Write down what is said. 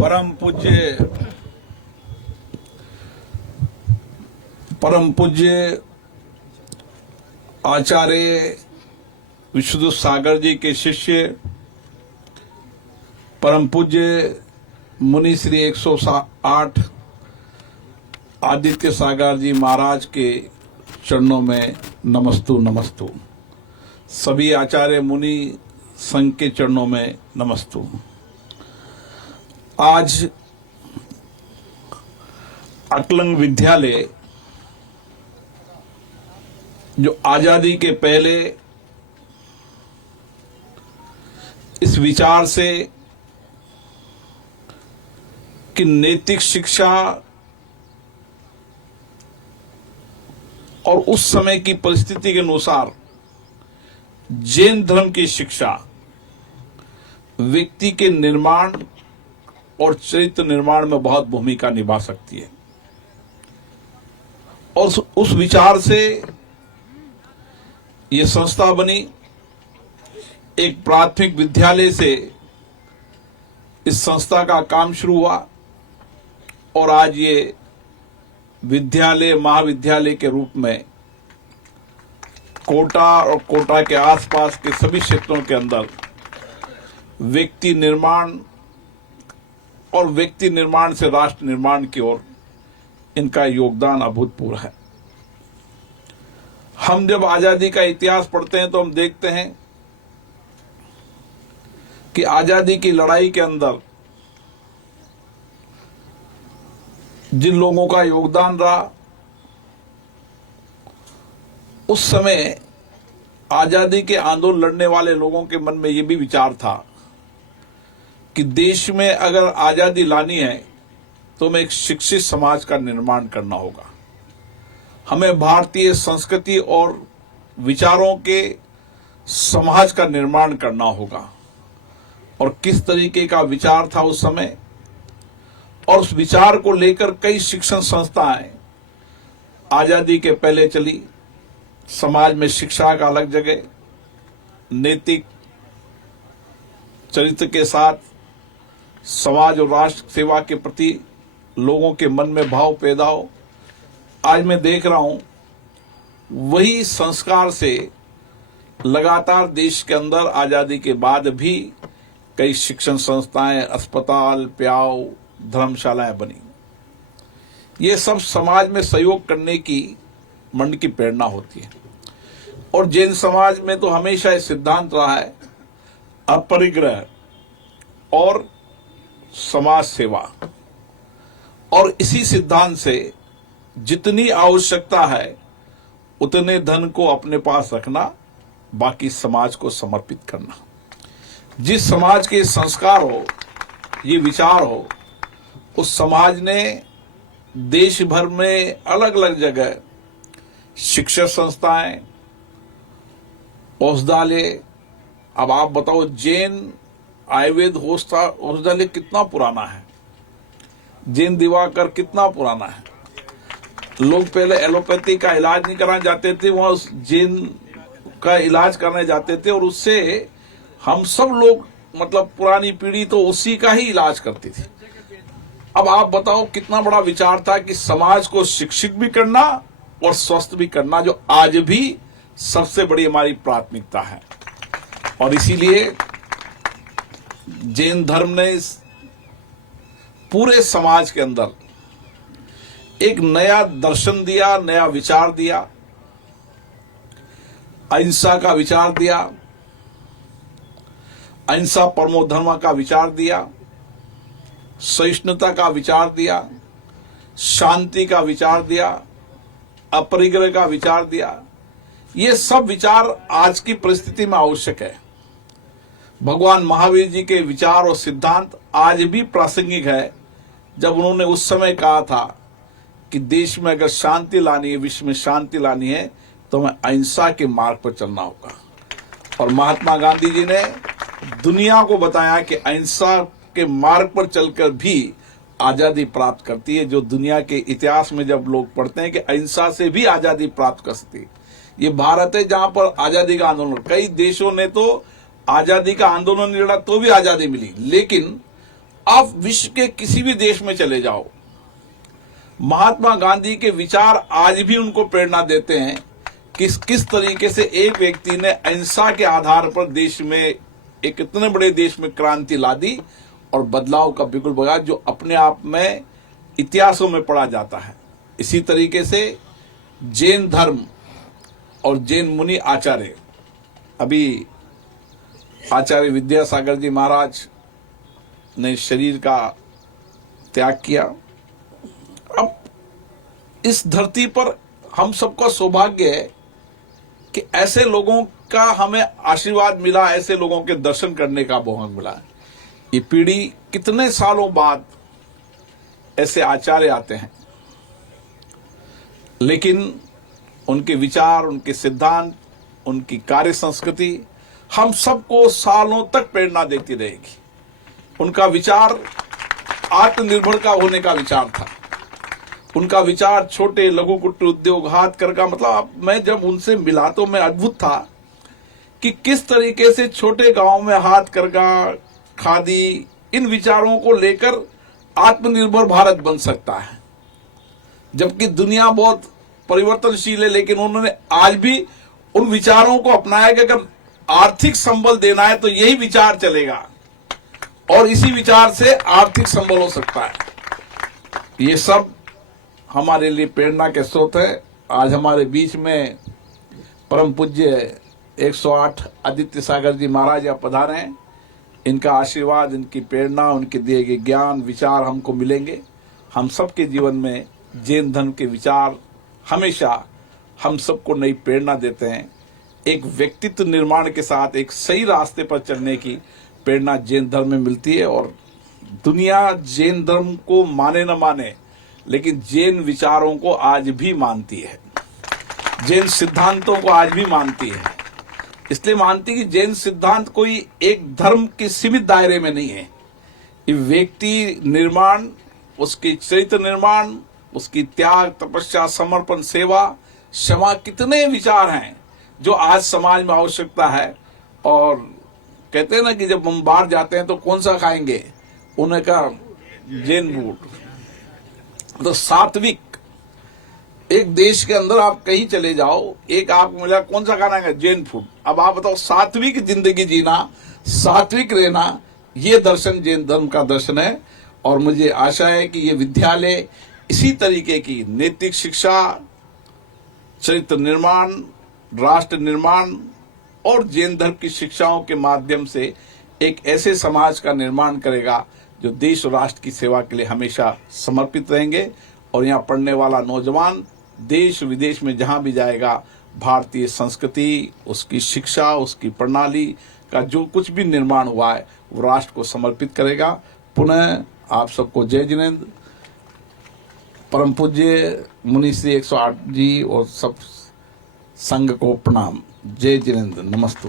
परम पूज्य आचार्य विशुद्ध सागर जी के शिष्य परम पूज्य मुनि श्री 108 आदित्य सागर जी महाराज के चरणों में नमस्तु नमस्तु। सभी आचार्य मुनि संघ के चरणों में नमस्तु। आज अकलंग विद्यालय जो आजादी के पहले इस विचार से कि नैतिक शिक्षा और उस समय की परिस्थिति के अनुसार जैन धर्म की शिक्षा व्यक्ति के निर्माण और चरित्र निर्माण में बहुत भूमिका निभा सकती है, और उस विचार से ये संस्था बनी। एक प्राथमिक विद्यालय से इस संस्था का काम शुरू हुआ और आज ये विद्यालय महाविद्यालय के रूप में कोटा और कोटा के आसपास के सभी क्षेत्रों के अंदर व्यक्ति निर्माण और व्यक्ति निर्माण से राष्ट्र निर्माण की ओर इनका योगदान अभूतपूर्व है। हम जब आजादी का इतिहास पढ़ते हैं तो हम देखते हैं कि आजादी की लड़ाई के अंदर जिन लोगों का योगदान रहा, उस समय आजादी के आंदोलन लड़ने वाले लोगों के मन में यह भी विचार था कि देश में अगर आजादी लानी है तो हमें एक शिक्षित समाज का निर्माण करना होगा। हमें भारतीय संस्कृति और विचारों के समाज का निर्माण करना होगा। और किस तरीके का विचार था उस समय, और उस विचार को लेकर कई शिक्षण संस्थाएं आजादी के पहले चली। समाज में शिक्षा का अलग जगह, नैतिक चरित्र के साथ समाज और राष्ट्र सेवा के प्रति लोगों के मन में भाव पैदा हो। आज मैं देख रहा हूं वही संस्कार से लगातार देश के अंदर आजादी के बाद भी कई शिक्षण संस्थाएं, अस्पताल, प्याव, धर्मशालाएं बनी। ये सब समाज में सहयोग करने की मन की प्रेरणा होती है। और जैन समाज में तो हमेशा ये सिद्धांत रहा है अपरिग्रह और समाज सेवा, और इसी सिद्धांत से जितनी आवश्यकता है उतने धन को अपने पास रखना, बाकी समाज को समर्पित करना। जिस समाज के संस्कार हो, ये विचार हो, उस समाज ने देश भर में अलग अलग जगह शिक्षा संस्थाएं, औषधालय। अब आप बताओ, जैन आयुर्वेद औषधालय कितना पुराना है, जैन दिवाकर कितना पुराना है। लोग पहले एलोपैथी का इलाज नहीं कराने जाते थे, वहां जैन का इलाज करने जाते थे, और उससे हम सब लोग, मतलब पुरानी पीढ़ी तो उसी का ही इलाज करती थी। अब आप बताओ कितना बड़ा विचार था कि समाज को शिक्षित भी करना और स्वस्थ भी करना, जो आज भी सबसे बड़ी हमारी प्राथमिकता है। और इसीलिए जैन धर्म ने पूरे समाज के अंदर एक नया दर्शन दिया, नया विचार दिया, अहिंसा का विचार दिया, अहिंसा परमो धर्म का विचार दिया, सहिष्णुता का विचार दिया, शांति का विचार दिया, अपरिग्रह का विचार दिया। ये सब विचार आज की परिस्थिति में आवश्यक है। भगवान महावीर जी के विचार और सिद्धांत आज भी प्रासंगिक है, जब उन्होंने उस समय कहा था कि देश में अगर शांति लानी है, विश्व में शांति लानी है, तो हमें अहिंसा के मार्ग पर चलना होगा। और महात्मा गांधी जी ने दुनिया को बताया कि अहिंसा के मार्ग पर चलकर भी आजादी प्राप्त करती है। जो दुनिया के इतिहास में जब लोग पढ़ते हैं कि अहिंसा से भी आजादी प्राप्त कर सकती है, ये भारत है जहां पर आजादी का आंदोलन, कई देशों ने तो आजादी का आंदोलन लड़ा तो भी आजादी मिली, लेकिन आप विश्व के किसी भी देश में चले जाओ, महात्मा गांधी के विचार आज भी उनको प्रेरणा देते हैं कि किस तरीके से एक व्यक्ति ने अहिंसा के आधार पर देश में, एक इतने बड़े देश में क्रांति ला दी और बदलाव का बिगुल बजा, जो अपने आप में इतिहासों में पढ़ा जाता है। इसी तरीके से जैन धर्म और जैन मुनि आचार्य, अभी आचार्य विद्यासागर जी महाराज ने शरीर का त्याग किया। अब इस धरती पर हम सबका सौभाग्य है कि ऐसे लोगों का हमें आशीर्वाद मिला, ऐसे लोगों के दर्शन करने का मौका मिला। ये पीढ़ी कितने सालों बाद ऐसे आचार्य आते हैं, लेकिन उनके विचार, उनके सिद्धांत, उनकी कार्य संस्कृति हम सबको सालों तक प्रेरणा देती रहेगी। उनका विचार आत्मनिर्भर का होने का विचार था। उनका विचार छोटे लघु कुटीर उद्योग, हाथ कर का, मतलब मैं जब उनसे मिला तो मैं अद्भुत था कि किस तरीके से छोटे गांव में हाथ करगा, खादी, इन विचारों को लेकर आत्मनिर्भर भारत बन सकता है। जबकि दुनिया बहुत परिवर्तनशील है, लेकिन उन्होंने आज भी उन विचारों को अपनाया कि अगर आर्थिक संबल देना है तो यही विचार चलेगा और इसी विचार से आर्थिक संबल हो सकता है। ये सब हमारे लिए प्रेरणा के स्रोत है। आज हमारे बीच में परम पूज्य 108 आदित्य सागर जी महाराज यहाँ पधारे हैं। इनका आशीर्वाद, इनकी प्रेरणा, उनके दिए गए ज्ञान विचार हमको मिलेंगे। हम सबके जीवन में जैन धर्म के विचार हमेशा हम सबको नई प्रेरणा देते हैं। एक व्यक्तित्व निर्माण के साथ एक सही रास्ते पर चलने की प्रेरणा जैन धर्म में मिलती है। और दुनिया जैन धर्म को माने न माने, लेकिन जैन विचारों को आज भी मानती है, जैन सिद्धांतों को आज भी मानती है। इसलिए मानती कि जैन सिद्धांत कोई एक धर्म के सीमित दायरे में नहीं है। ये व्यक्ति निर्माण, उसकी चरित्र निर्माण, उसकी त्याग, तपस्या, समर्पण, सेवा, क्षमा, कितने विचार हैं जो आज समाज में आवश्यकता है। और कहते हैं ना कि जब हम बाहर जाते हैं तो कौन सा खाएंगे, उन्हें का जैन फूड। तो सात्विक, एक देश के अंदर आप कहीं चले जाओ, एक आपको मिला कौन सा खाना है, जैन फूड। अब आप बताओ, सात्विक जिंदगी जीना, सात्विक रहना, ये दर्शन जैन धर्म का दर्शन है। और मुझे आशा है कि ये विद्यालय इसी तरीके की नैतिक शिक्षा, चरित्र निर्माण, राष्ट्र निर्माण और जैन धर्म की शिक्षाओं के माध्यम से एक ऐसे समाज का निर्माण करेगा जो देश और राष्ट्र की सेवा के लिए हमेशा समर्पित रहेंगे। और यहाँ पढ़ने वाला नौजवान देश विदेश में जहाँ भी जाएगा, भारतीय संस्कृति, उसकी शिक्षा, उसकी प्रणाली का जो कुछ भी निर्माण हुआ है वो राष्ट्र को समर्पित करेगा। पुनः आप सबको जय जिनेंद्र, परम पूज्य मुनि श्री 108 जी और सब संघ को प्रणाम। जय जिनेंद्र, नमस्ते।